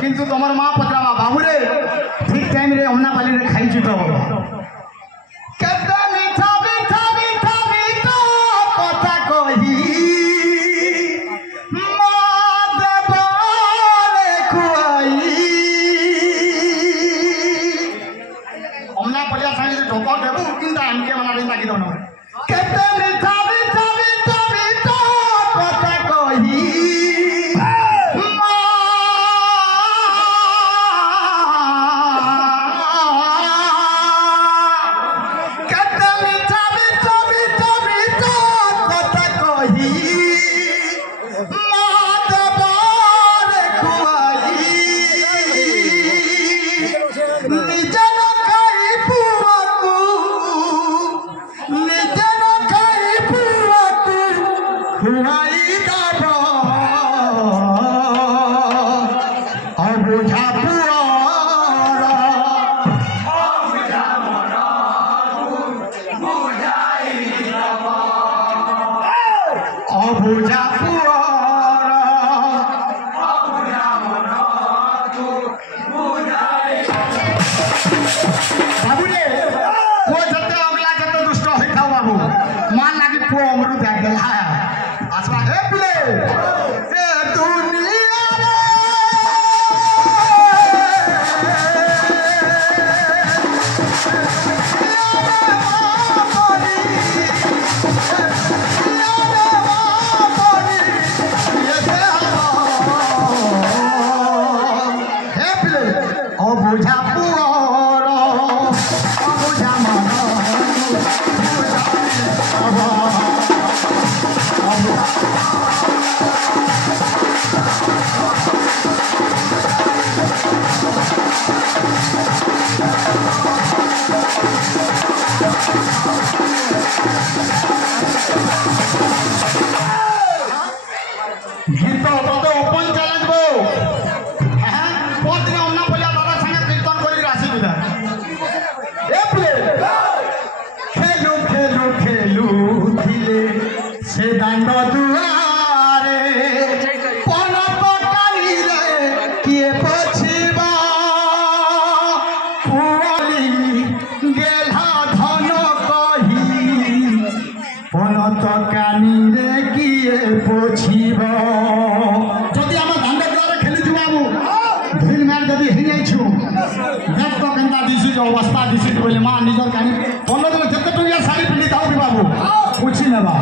किंतु तुम माँ पचरावा बाबू रे ठीक टाइम रे अन्ना पाली रे खाई तो केते मीठा मीठा मीठा मीठा कथा कही माँ देवारे खुआई अन्ना पालिया संगे ढोक देबू किंतु आनके मना ताकि दन केते मीठा मीठा मीठा मीठा कथा कही गीत ओपन चैलेंज को बहुत दिन अन्ना बोलिया दादा संगे বুঝিব যদি আমি দাଣ୍ଡ দ্বারা খেলিছু বাবু ধুল ম্যাচ যদি হয়ে যাইছু দেখ তো কেনতা দিছি যে অবস্থা দিছি বলে মা নিজর কানি 15 দিন যেতে টুইয়া শাড়ি পিন্ধি থাও বাবু বুঝি নেবা